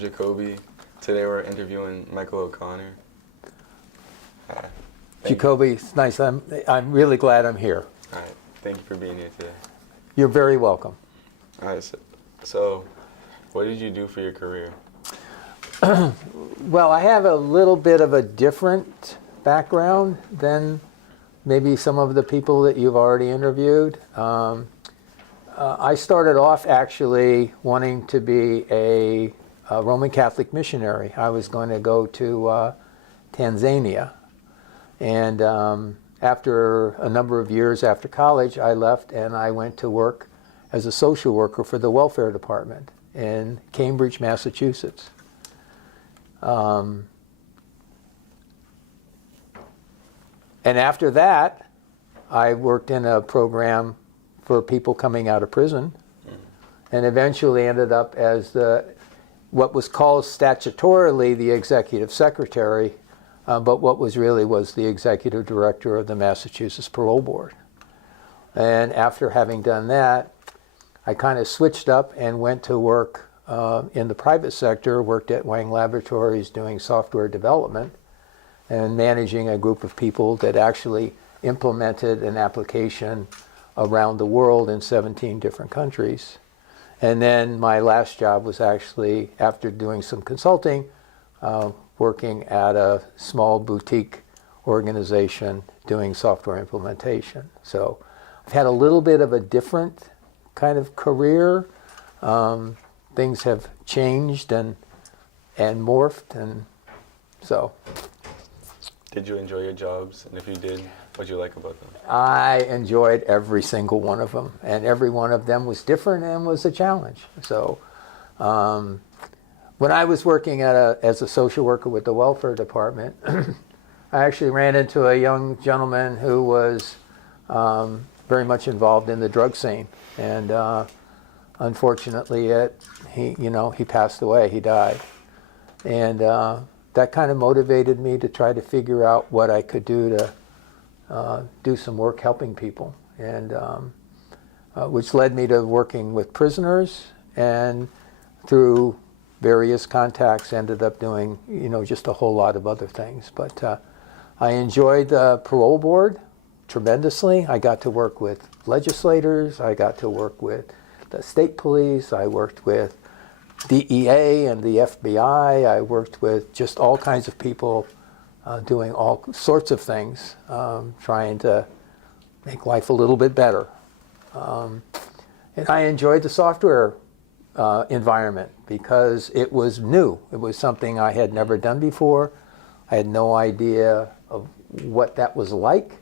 Jacoby. Today we're interviewing Michael O'Connor. Hi. Jacoby, it's nice. I'm really glad I'm here. All right. Thank you for being here today. You're very welcome. All right. So what did you do for your career? Well, I have a little bit of a different background than maybe some of the people that you've already interviewed. I started off actually wanting to be a Roman Catholic missionary. I was going to go to Tanzania. And after a number of years after college, I left and I went to work as a social worker for the welfare department in Cambridge, Massachusetts. And after that, I worked in a program for people coming out of prison, and eventually ended up as what was called statutorily the executive secretary, but what was really was the executive director of the Massachusetts Parole Board. And after having done that, I kind of switched up and went to work in the private sector, worked at Wang Laboratories doing software development and managing a group of people that actually implemented an application around the world in 17 different countries. And then my last job was actually, after doing some consulting, working at a small boutique organization doing software implementation. So I've had a little bit of a different kind of career. Things have changed and morphed, and so. Did you enjoy your jobs? And if you did, what did you like about them? I enjoyed every single one of them, and every one of them was different and was a challenge. So when I was working as a social worker with the welfare department, I actually ran into a young gentleman who was very much involved in the drug scene, and unfortunately he passed away, he died. And that kind of motivated me to try to figure out what I could do to do some work helping people, and which led me to working with prisoners, and through various contacts ended up doing just a whole lot of other things. But I enjoyed the parole board tremendously. I got to work with legislators, I got to work with the state police, I worked with DEA and the FBI, I worked with just all kinds of people doing all sorts of things, trying to make life a little bit better. And I enjoyed the software environment because it was new. It was something I had never done before. I had no idea of what that was like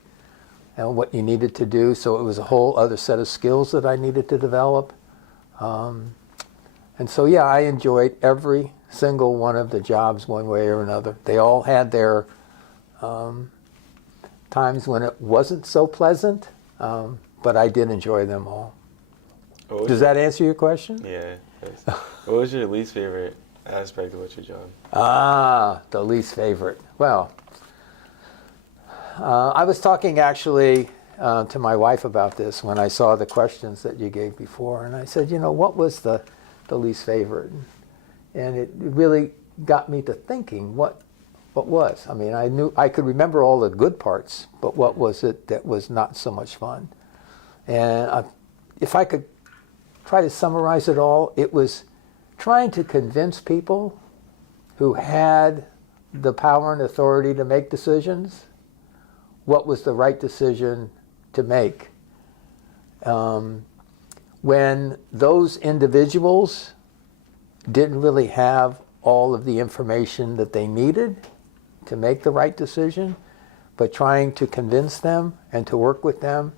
and what you needed to do, so it was a whole other set of skills that I needed to develop. And so, yeah, I enjoyed every single one of the jobs one way or another. They all had their times when it wasn't so pleasant, but I did enjoy them all. Does that answer your question? Yeah. What was your least favorite aspect about your job? The least favorite. Well, I was talking actually to my wife about this when I saw the questions that you gave before, and I said, what was the least favorite? And it really got me to thinking, what was? I mean, I knew I could remember all the good parts, but what was it that was not so much fun? And if I could try to summarize it all, it was trying to convince people who had the power and authority to make decisions what was the right decision to make. When those individuals didn't really have all of the information that they needed to make the right decision, but trying to convince them and to work with them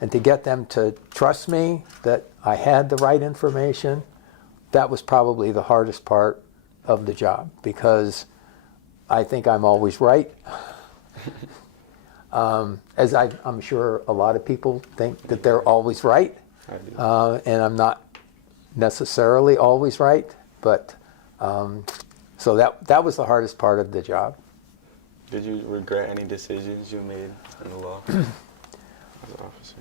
and to get them to trust me that I had the right information, that was probably the hardest part of the job, because I think I'm always right. As I'm sure a lot of people think that they're always right, and I'm not necessarily always right, but so that was the hardest part of the job. Did you regret any decisions you made in the law as an officer?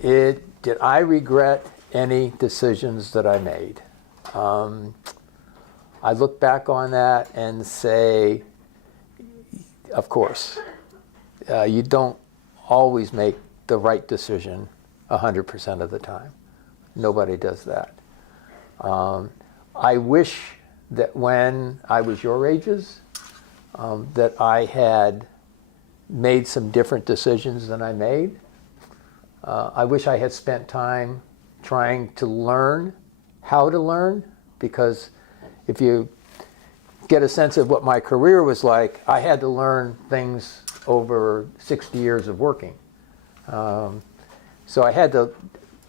Did I regret any decisions that I made? I look back on that and say, of course, you don't always make the right decision 100% of the time. Nobody does that. I wish that when I was your ages, that I had made some different decisions than I made. I wish I had spent time trying to learn how to learn, because if you get a sense of what my career was like, I had to learn things over 60 years of working. So I had to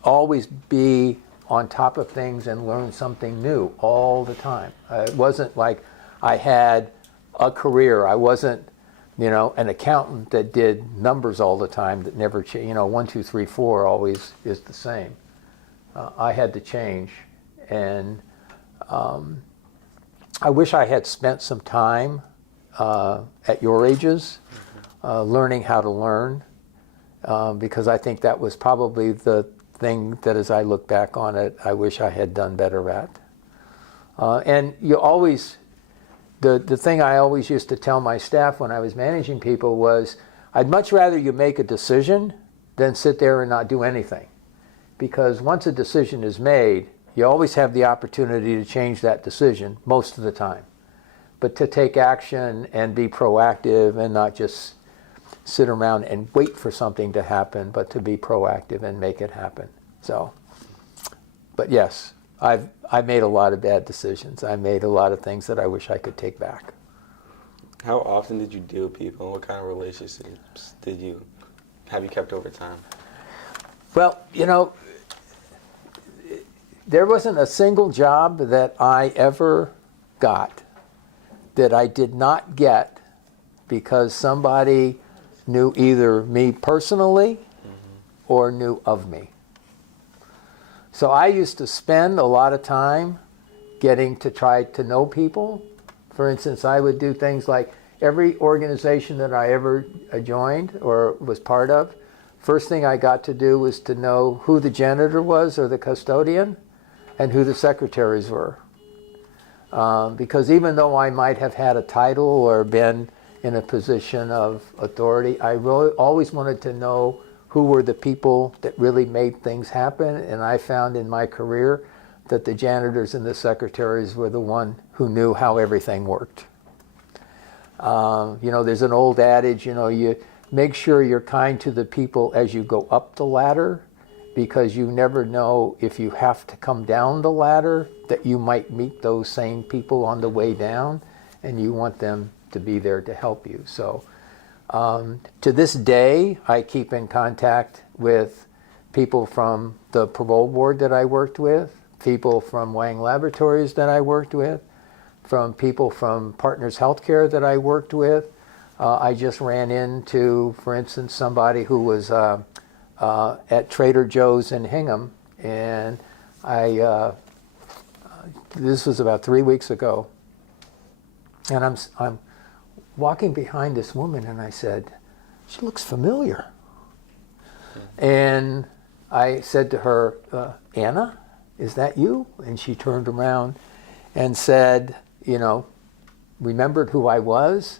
always be on top of things and learn something new all the time. It wasn't like I had a career. I wasn't, an accountant that did numbers all the time that never changed. 1, 2, 3, 4 always is the same. I had to change, and I wish I had spent some time at your ages learning how to learn, because I think that was probably the thing that, as I look back on it, I wish I had done better at. And you always, the thing I always used to tell my staff when I was managing people was, I'd much rather you make a decision than sit there and not do anything. Because once a decision is made, you always have the opportunity to change that decision most of the time. But to take action and be proactive and not just sit around and wait for something to happen, but to be proactive and make it happen. So, but yes, I made a lot of bad decisions. I made a lot of things that I wish I could take back. How often did you deal with people, and what kind of relationships have you kept over time? Well, there wasn't a single job that I ever got that I did not get because somebody knew either me personally or knew of me. So I used to spend a lot of time getting to try to know people. For instance, I would do things like every organization that I ever joined or was part of, first thing I got to do was to know who the janitor was or the custodian and who the secretaries were. Because even though I might have had a title or been in a position of authority, I really always wanted to know who were the people that really made things happen. And I found in my career that the janitors and the secretaries were the one who knew how everything worked. There's an old adage, you make sure you're kind to the people as you go up the ladder, because you never know if you have to come down the ladder that you might meet those same people on the way down, and you want them to be there to help you. So to this day, I keep in contact with people from the parole board that I worked with, people from Wang Laboratories that I worked with, from people from Partners Healthcare that I worked with. I just ran into, for instance, somebody who was at Trader Joe's in Hingham, and this was about 3 weeks ago, and I'm walking behind this woman, and I said, she looks familiar. And I said to her, Anna, is that you? And she turned around and said, remembered who I was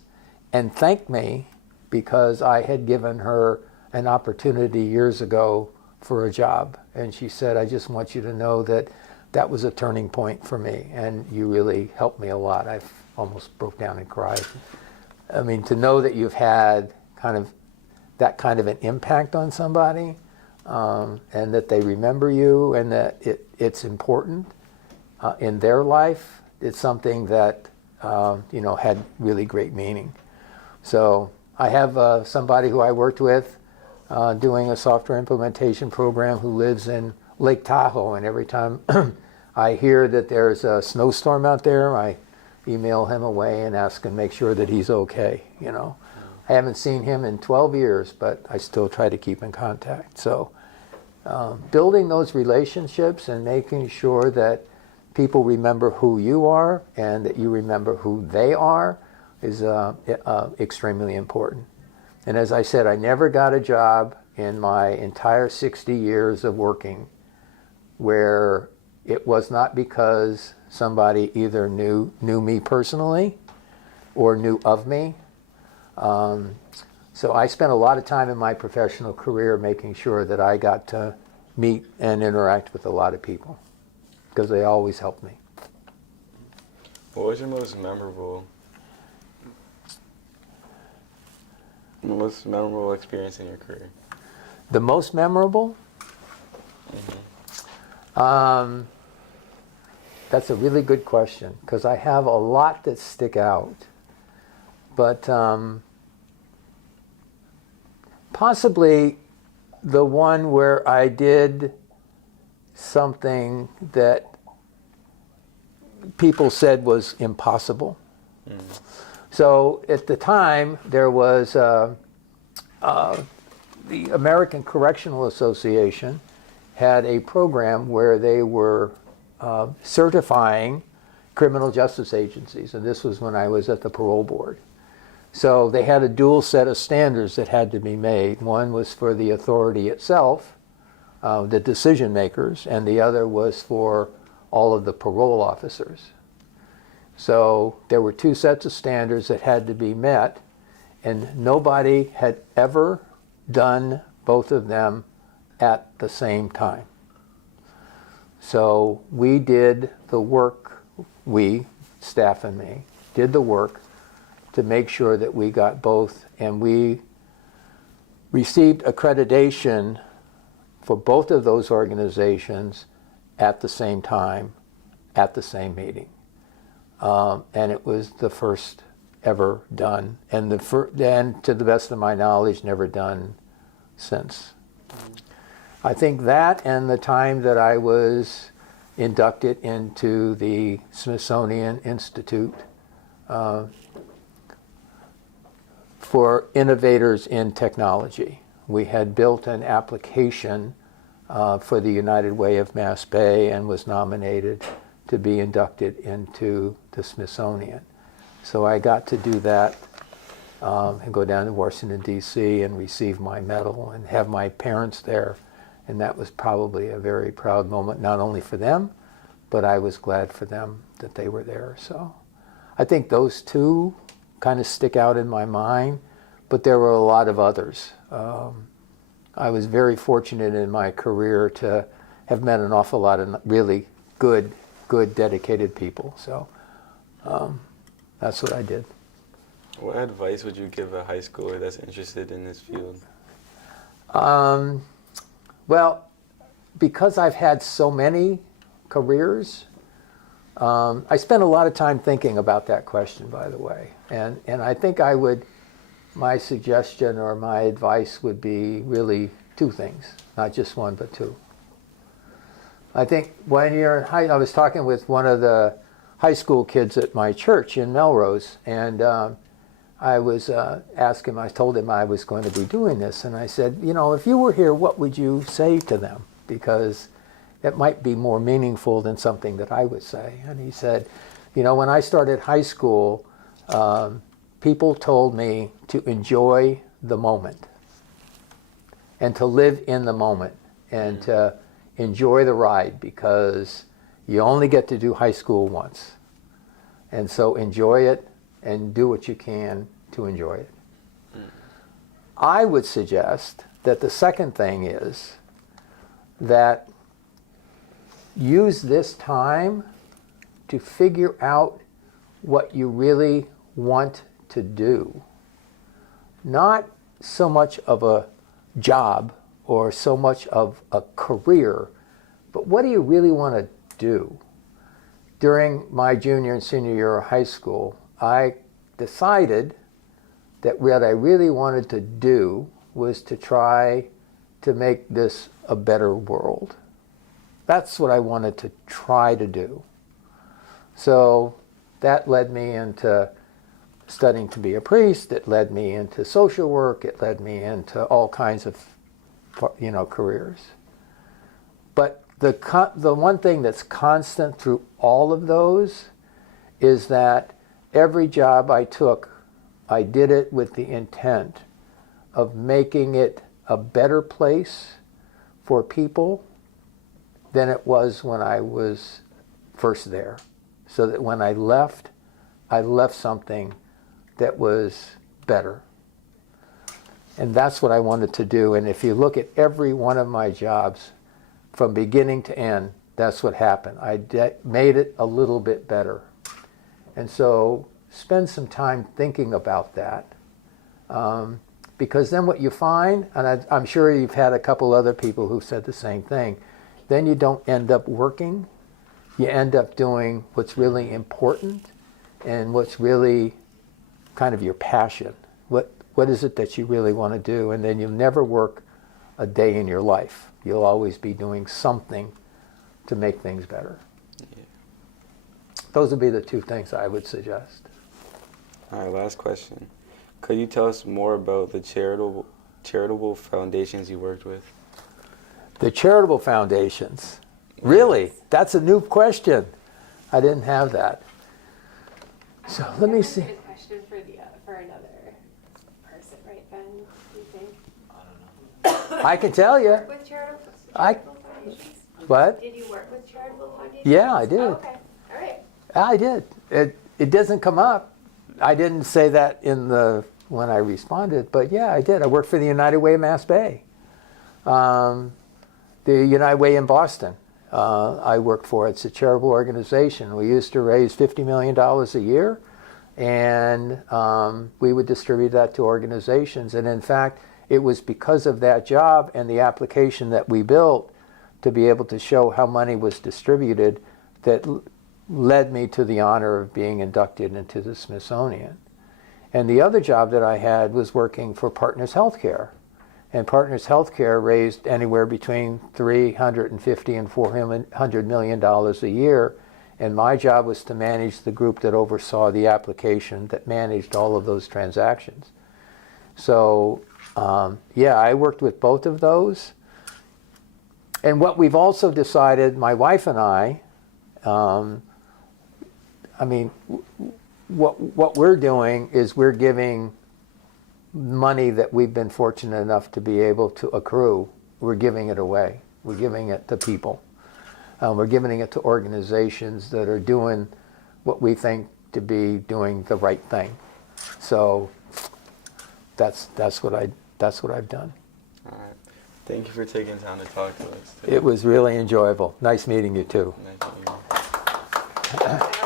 and thanked me because I had given her an opportunity years ago for a job. And she said, I just want you to know that that was a turning point for me, and you really helped me a lot. I almost broke down and cried. I mean, to know that you've had that kind of an impact on somebody, and that they remember you, and that it's important in their life, it's something that had really great meaning. So I have somebody who I worked with doing a software implementation program who lives in Lake Tahoe, and every time I hear that there's a snowstorm out there, I email him away and ask him, make sure that he's okay. I haven't seen him in 12 years, but I still try to keep in contact. So building those relationships and making sure that people remember who you are and that you remember who they are is extremely important. And as I said, I never got a job in my entire 60 years of working where it was not because somebody either knew me personally or knew of me. So I spent a lot of time in my professional career making sure that I got to meet and interact with a lot of people because they always helped me. What was your most memorable experience in your career? The most memorable? That's a really good question because I have a lot that stick out. But possibly the one where I did something that people said was impossible. So at the time, there was the American Correctional Association had a program where they were certifying criminal justice agencies, and this was when I was at the parole board. So they had a dual set of standards that had to be made. One was for the authority itself, the decision makers, and the other was for all of the parole officers. So there were two sets of standards that had to be met, and nobody had ever done both of them at the same time. So we did the work, staff and me, did the work to make sure that we got both, and we received accreditation for both of those organizations at the same time, at the same meeting. And it was the first ever done, and to the best of my knowledge, never done since. I think that and the time that I was inducted into the Smithsonian Institute for Innovators in Technology. We had built an application for the United Way of Mass Bay and was nominated to be inducted into the Smithsonian. So I got to do that and go down to Washington, D.C. and receive my medal and have my parents there. And that was probably a very proud moment, not only for them, but I was glad for them that they were there. So I think those two kind of stick out in my mind, but there were a lot of others. I was very fortunate in my career to have met an awful lot of really good, dedicated people. So that's what I did. What advice would you give a high schooler that's interested in this field? Well, because I've had so many careers, I spent a lot of time thinking about that question, by the way. And I think my suggestion or my advice would be really two things, not just one, but two. I think when you're in I was talking with one of the high school kids at my church in Melrose, and I was asking him, I told him I was going to be doing this, and I said, if you were here, what would you say to them? Because it might be more meaningful than something that I would say. And he said, when I started high school, people told me to enjoy the moment and to live in the moment and to enjoy the ride because you only get to do high school once. And so enjoy it and do what you can to enjoy it. I would suggest that the second thing is that use this time to figure out what you really want to do. Not so much of a job or so much of a career, but what do you really want to do? During my junior and senior year of high school, I decided that what I really wanted to do was to try to make this a better world. That's what I wanted to try to do. So that led me into studying to be a priest. It led me into social work. It led me into all kinds of, careers. But the one thing that's constant through all of those is that every job I took, I did it with the intent of making it a better place for people than it was when I was first there. so that when I left something that was better. And that's what I wanted to do. And if you look at every one of my jobs, from beginning to end, that's what happened. I made it a little bit better. And so spend some time thinking about that. Because then what you find, and I'm sure you've had a couple other people who said the same thing, then you don't end up working. You end up doing what's really important and what's really kind of your passion. What is it that you really want to do? And then you'll never work a day in your life. You'll always be doing something to make things better. Yeah. Those would be the two things I would suggest. All right, last question. Could you tell us more about the charitable foundations you worked with? The charitable foundations. Really? That's a new question. I didn't have that. So let me see. That's a good question for another person, right, Ben? Do you think? I can tell you. With charitable foundations? What? Did you work with charitable foundations? Yeah, I did. Oh, okay. All right. I did. It doesn't come up. I didn't say that when I responded, but yeah, I did. I worked for the United Way of Mass Bay. The United Way in Boston, I worked for. It's a charitable organization. We used to raise $50 million a year, and we would distribute that to organizations. And in fact, it was because of that job and the application that we built to be able to show how money was distributed that led me to the honor of being inducted into the Smithsonian. And the other job that I had was working for Partners Healthcare. And Partners Healthcare raised anywhere between $350 and $400 million a year. And my job was to manage the group that oversaw the application that managed all of those transactions. So, yeah, I worked with both of those. And what we've also decided, my wife and I mean, what we're doing is we're giving money that we've been fortunate enough to be able to accrue. We're giving it away. We're giving it to people. We're giving it to organizations that are doing what we think to be doing the right thing. So that's what I've done. All right. Thank you for taking time to talk to us today. It was really enjoyable. Nice meeting you too. Nice meeting you.